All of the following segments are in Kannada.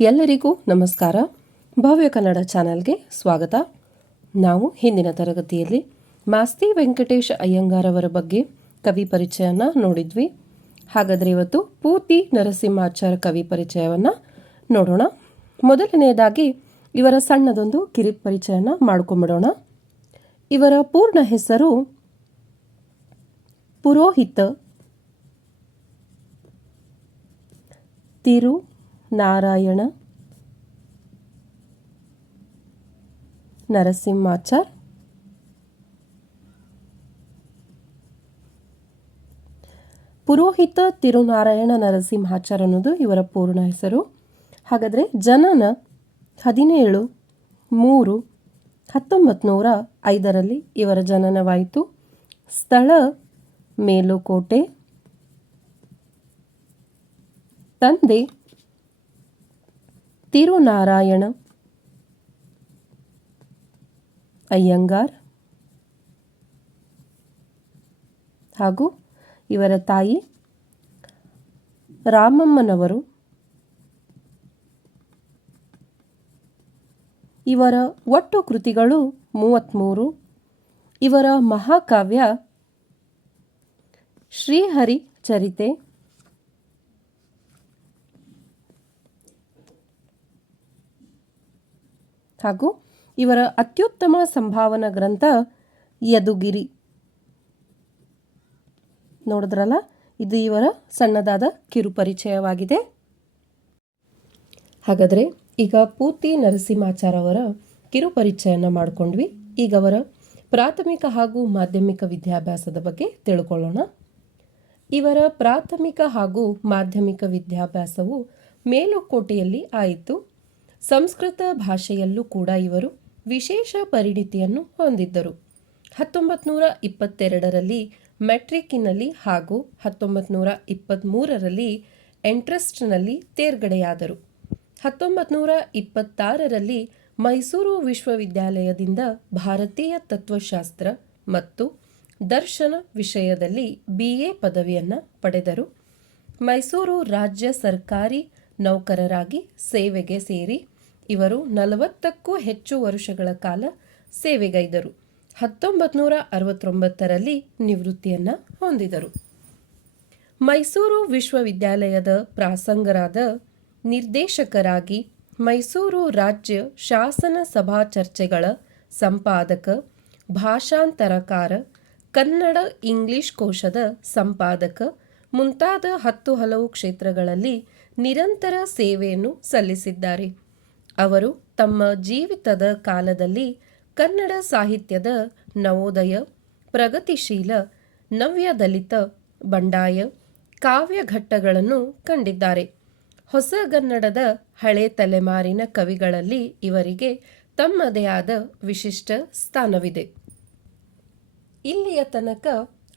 ಎಲ್ಲರಿಗೂ ನಮಸ್ಕಾರ. ಭವ್ಯ ಕನ್ನಡ ಚಾನೆಲ್ಗೆ ಸ್ವಾಗತ. ನಾವು ಹಿಂದಿನ ತರಗತಿಯಲ್ಲಿ ಮಾಸ್ತಿ ವೆಂಕಟೇಶ ಅಯ್ಯಂಗಾರ್ ಅವರ ಬಗ್ಗೆ ಕವಿ ಪರಿಚಯನ ನೋಡಿದ್ವಿ. ಹಾಗಾದರೆ ಇವತ್ತು ಪೂತಿ ನರಸಿಂಹಾಚಾರ ಕವಿ ಪರಿಚಯವನ್ನು ನೋಡೋಣ. ಮೊದಲನೆಯದಾಗಿ ಇವರ ಸಣ್ಣದೊಂದು ಕಿರಿ ಪರಿಚಯನ ಮಾಡ್ಕೊಂಬಿಡೋಣ. ಇವರ ಪೂರ್ಣ ಹೆಸರು ಪುರೋಹಿತ ತಿರು ನಾರಾಯಣ, ನರಸಿಂಹಾಚಾರ್, ಪುರೋಹಿತ ತಿರುನಾರಾಯಣ ನರಸಿಂಹಾಚಾರ್ ಅನ್ನೋದು ಇವರ ಪೂರ್ಣ ಹೆಸರು. ಹಾಗಾದರೆ ಜನನ ಹದಿನೇಳು ಮೂರು ಹತ್ತೊಂಬತ್ತು ನೂರ ಐದರಲ್ಲಿ ಇವರ ಜನನವಾಯಿತು. ಸ್ಥಳ ಮೇಲುಕೋಟೆ. ತಂದೆ ತಿರುನಾರಾಯಣ. ಅಯ್ಯಂಗಾರ್. ಹಾಗೂ ಇವರ ತಾಯಿ ರಾಮಮ್ಮನವರು. ಇವರ ಒಟ್ಟು ಕೃತಿಗಳು ಮೂವತ್ತ್ಮೂರು ಇವರ ಮಹಾಕಾವ್ಯ ಶ್ರೀಹರಿ ಚರಿತೆ ಹಾಗೂ ಇವರ ಅತ್ಯುತ್ತಮ ಸಂಭಾವನಾ ಗ್ರಂಥ ಯದುಗಿರಿ. ನೋಡಿದ್ರಲ್ಲ? ಇದು ಇವರ ಸಣ್ಣದಾದ ಕಿರು ಪರಿಚಯವಾಗಿದೆ ಹಾಗಾದರೆ ಈಗ ಪೂತಿ ನರಸಿಂಹಾಚಾರ್ ಅವರ ಕಿರುಪರಿಚಯನ ಮಾಡಿಕೊಂಡ್ವಿ. ಈಗ ಅವರ ಪ್ರಾಥಮಿಕ ಹಾಗೂ ಮಾಧ್ಯಮಿಕ ವಿದ್ಯಾಭ್ಯಾಸದ ಬಗ್ಗೆ ತಿಳ್ಕೊಳ್ಳೋಣ. ಇವರ ಪ್ರಾಥಮಿಕ ಹಾಗೂ ಮಾಧ್ಯಮಿಕ ವಿದ್ಯಾಭ್ಯಾಸವು ಮೇಲುಕೋಟೆಯಲ್ಲಿ ಆಯಿತು. ಸಂಸ್ಕೃತ ಭಾಷೆಯಲ್ಲೂ ಕೂಡ ಇವರು ವಿಶೇಷ ಪರಿಣಿತಿಯನ್ನು ಹೊಂದಿದ್ದರು. ಹತ್ತೊಂಬತ್ತು ನೂರ ಇಪ್ಪತ್ತೆರಡರಲ್ಲಿ ಮೆಟ್ರಿಕ್ಕಿನಲ್ಲಿ ಹಾಗೂ ಹತ್ತೊಂಬತ್ತು ನೂರ ಇಪ್ಪತ್ತ್ಮೂರರಲ್ಲಿ ಎಂಟ್ರೆಸ್ಟ್ನಲ್ಲಿ ತೇರ್ಗಡೆಯಾದರು. ಹತ್ತೊಂಬತ್ತು ನೂರ ಇಪ್ಪತ್ತಾರರಲ್ಲಿ ಮೈಸೂರು ವಿಶ್ವವಿದ್ಯಾಲಯದಿಂದ ಭಾರತೀಯ ತತ್ವಶಾಸ್ತ್ರ ಮತ್ತು ದರ್ಶನ ವಿಷಯದಲ್ಲಿ ಬಿ ಎ ಪದವಿಯನ್ನು ಪಡೆದರು. ಮೈಸೂರು ರಾಜ್ಯ ಸರ್ಕಾರಿ ನೌಕರರಾಗಿ ಸೇವೆಗೆ ಸೇರಿ ಇವರು ನಲವತ್ತಕ್ಕೂ ಹೆಚ್ಚು ವರ್ಷಗಳ ಕಾಲ ಸೇವೆಗೈದರು. ಹತ್ತೊಂಬತ್ತು ನೂರ ಅರವತ್ತೊಂಬತ್ತರಲ್ಲಿ ನಿವೃತ್ತಿಯನ್ನು ಹೊಂದಿದರು. ಮೈಸೂರು ವಿಶ್ವವಿದ್ಯಾಲಯದ ಪ್ರಾಸಂಗರಾದ ನಿರ್ದೇಶಕರಾಗಿ ಮೈಸೂರು ರಾಜ್ಯ ಶಾಸನ ಸಭಾ ಚರ್ಚೆಗಳ ಸಂಪಾದಕ, ಭಾಷಾಂತರಕಾರ, ಕನ್ನಡ ಇಂಗ್ಲಿಷ್ ಕೋಶದ ಸಂಪಾದಕ ಮುಂತಾದ ಹತ್ತು ಹಲವು ಕ್ಷೇತ್ರಗಳಲ್ಲಿ ನಿರಂತರ ಸೇವೆಯನ್ನು ಸಲ್ಲಿಸಿದ್ದಾರೆ. ಅವರು ತಮ್ಮ ಜೀವಿತದ ಕಾಲದಲ್ಲಿ ಕನ್ನಡ ಸಾಹಿತ್ಯದ ನವೋದಯ, ಪ್ರಗತಿಶೀಲ ನವ್ಯ ದಲಿತ ಬಂಡಾಯ, ಕಾವ್ಯಘಟ್ಟಗಳನ್ನು ಕಂಡಿದ್ದಾರೆ. ಹೊಸಗನ್ನಡದ ಹಳೆ ತಲೆಮಾರಿನ ಕವಿಗಳಲ್ಲಿ ಇವರಿಗೆ ತಮ್ಮದೇ ಆದ ವಿಶಿಷ್ಟ ಸ್ಥಾನವಿದೆ. ಇಲ್ಲಿಯ ತನಕ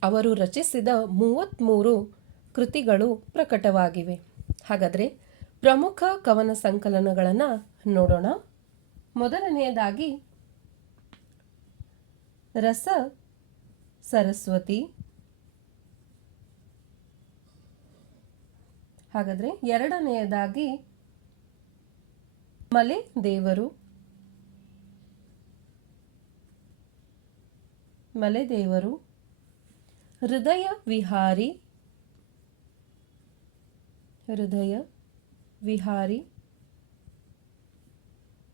ಅವರು ರಚಿಸಿದ ಮೂವತ್ತ್ಮೂರು ಕೃತಿಗಳು ಪ್ರಕಟವಾಗಿವೆ. ಹಾಗಾದರೆ ಪ್ರಮುಖ ಕವನ ಸಂಕಲನಗಳನ್ನು ನೋಡೋಣ. ಮೊದಲನೆಯದಾಗಿ ರಸ, ಸರಸ್ವತಿ. ಹಾಗಾದರೆ ಎರಡನೆಯದಾಗಿ ಮಲೆ, ದೇವರು. ಮಲೆದೇವರು ಹೃದಯ, ವಿಹಾರಿ. ಹೃದಯ ವಿಹಾರಿ.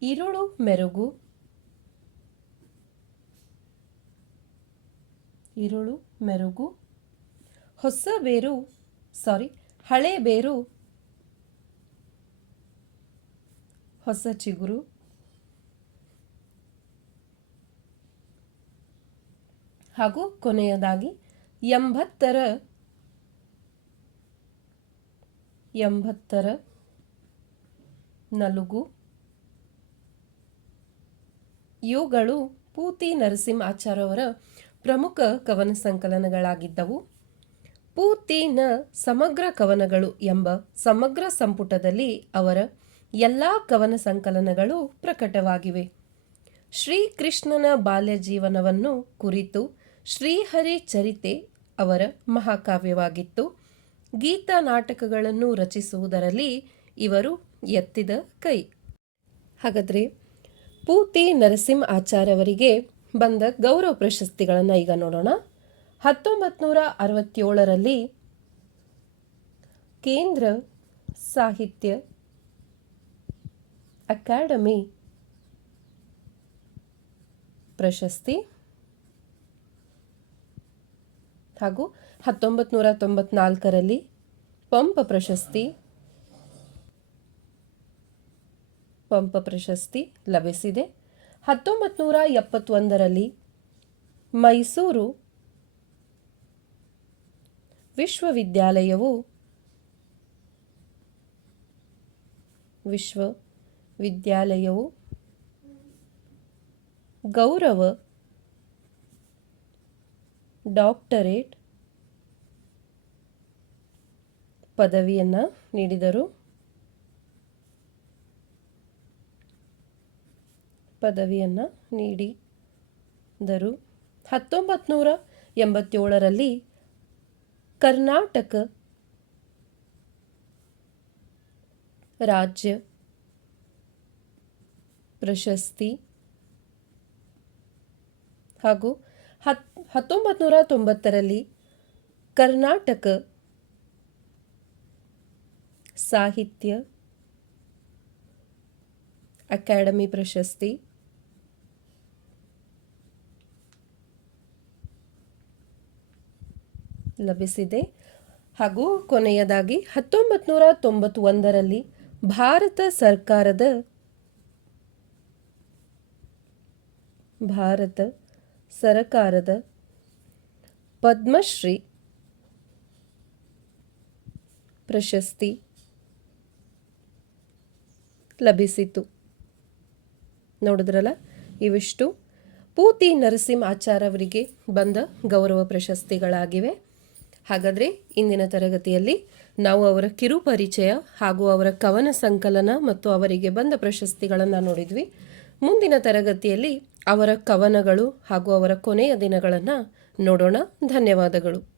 ಇರುಳು ಮೆರುಗು. ಇರುಳು ಮೆರುಗು. ಹೊಸ ಬೇರು ಸಾರಿ ಹಳೆ ಬೇರು. ಹೊಸ ಚಿಗುರು. ಹಾಗೂ ಕೊನೆಯದಾಗಿ ಎಂಬತ್ತರ. ಎಂಬತ್ತರ. ನಲುಗು. ಇವುಗಳು ಪೂತಿ ನರಸಿಂಹಾಚಾರ್ಯವರ ಪ್ರಮುಖ ಕವನ ಸಂಕಲನಗಳಾಗಿದ್ದವು. ಪೂತಿನ ಸಮಗ್ರ ಕವನಗಳು ಎಂಬ ಸಮಗ್ರ ಸಂಪುಟದಲ್ಲಿ ಅವರ ಎಲ್ಲ ಕವನ ಸಂಕಲನಗಳು ಪ್ರಕಟವಾಗಿವೆ. ಶ್ರೀಕೃಷ್ಣನ ಬಾಲ್ಯ ಜೀವನವನ್ನು ಕುರಿತು ಶ್ರೀಹರಿ ಚರಿತೆ ಅವರ ಮಹಾಕಾವ್ಯವಾಗಿತ್ತು. ಗೀತ ನಾಟಕಗಳನ್ನು ರಚಿಸುವುದರಲ್ಲಿ ಇವರು ಎತ್ತಿದ ಕೈ. ಹಾಗಾದ್ರೆ ಪೂತಿ ನರಸಿಂಹ ಆಚಾರ್ಯವರಿಗೆ ಬಂದ ಗೌರವ ಪ್ರಶಸ್ತಿಗಳನ್ನು ಈಗ ನೋಡೋಣ. ಹತ್ತೊಂಬತ್ತು ನೂರ ಅರವತ್ತೇಳರಲ್ಲಿ ಕೇಂದ್ರ ಸಾಹಿತ್ಯ ಅಕಾಡೆಮಿ ಪ್ರಶಸ್ತಿ ಹಾಗೂ ಹತ್ತೊಂಬತ್ತು ನೂರ ತೊಂಬತ್ನಾಲ್ಕರಲ್ಲಿ ಪಂಪ ಪ್ರಶಸ್ತಿ ಪಂಪ ಪ್ರಶಸ್ತಿ ಲಭಿಸಿದೆ. ಹತ್ತೊಂಬತ್ತು ನೂರ ಎಪ್ಪತ್ತೊಂದರಲ್ಲಿ ಮೈಸೂರು ವಿಶ್ವವಿದ್ಯಾಲಯವು ವಿಶ್ವವಿದ್ಯಾಲಯವು ಗೌರವ ಡಾಕ್ಟರೇಟ್ ಪದವಿಯನ್ನು ನೀಡಿದರು. ಪದವಿಯನ್ನು ನೀಡಿದರು. ಹತ್ತೊಂಬತ್ತು ನೂರ ಎಂಬತ್ತೇಳರಲ್ಲಿ ಕರ್ನಾಟಕ ರಾಜ್ಯ ಪ್ರಶಸ್ತಿ ಹಾಗೂ ಹತ್ ಹತ್ತೊಂಬತ್ತು ನೂರ ತೊಂಬತ್ತರಲ್ಲಿ ಕರ್ನಾಟಕ ಸಾಹಿತ್ಯ ಅಕಾಡೆಮಿ ಪ್ರಶಸ್ತಿ ಲಭಿಸಿದೆ. ಹಾಗೂ ಕೊನೆಯದಾಗಿ ಹತ್ತೊಂಬತ್ತು ನೂರ ತೊಂಬತ್ತೊಂದರಲ್ಲಿ ಭಾರತ ಸರ್ಕಾರದ ಭಾರತ ಸರಕಾರದ ಪದ್ಮಶ್ರೀ ಪ್ರಶಸ್ತಿ ಲಭಿಸಿತು. ನೋಡಿದ್ರಲ್ಲ, ಇವಿಷ್ಟು. ಪೂತಿ ನರಸಿಂಹ ಆಚಾರ್ಯವರಿಗೆ ಬಂದ ಗೌರವ ಪ್ರಶಸ್ತಿಗಳಾಗಿವೆ. ಹಾಗಾದರೆ ಇಂದಿನ ತರಗತಿಯಲ್ಲಿ ನಾವು ಅವರ ಕಿರು ಪರಿಚಯ ಹಾಗೂ ಅವರ ಕವನ ಸಂಕಲನ ಮತ್ತು ಅವರಿಗೆ ಬಂದ ಪ್ರಶಸ್ತಿಗಳನ್ನು ನೋಡಿದ್ವಿ. ಮುಂದಿನ ತರಗತಿಯಲ್ಲಿ ಅವರ ಕವನಗಳು ಹಾಗೂ ಅವರ ಕೊನೆಯ ದಿನಗಳನ್ನು ನೋಡೋಣ. ಧನ್ಯವಾದಗಳು.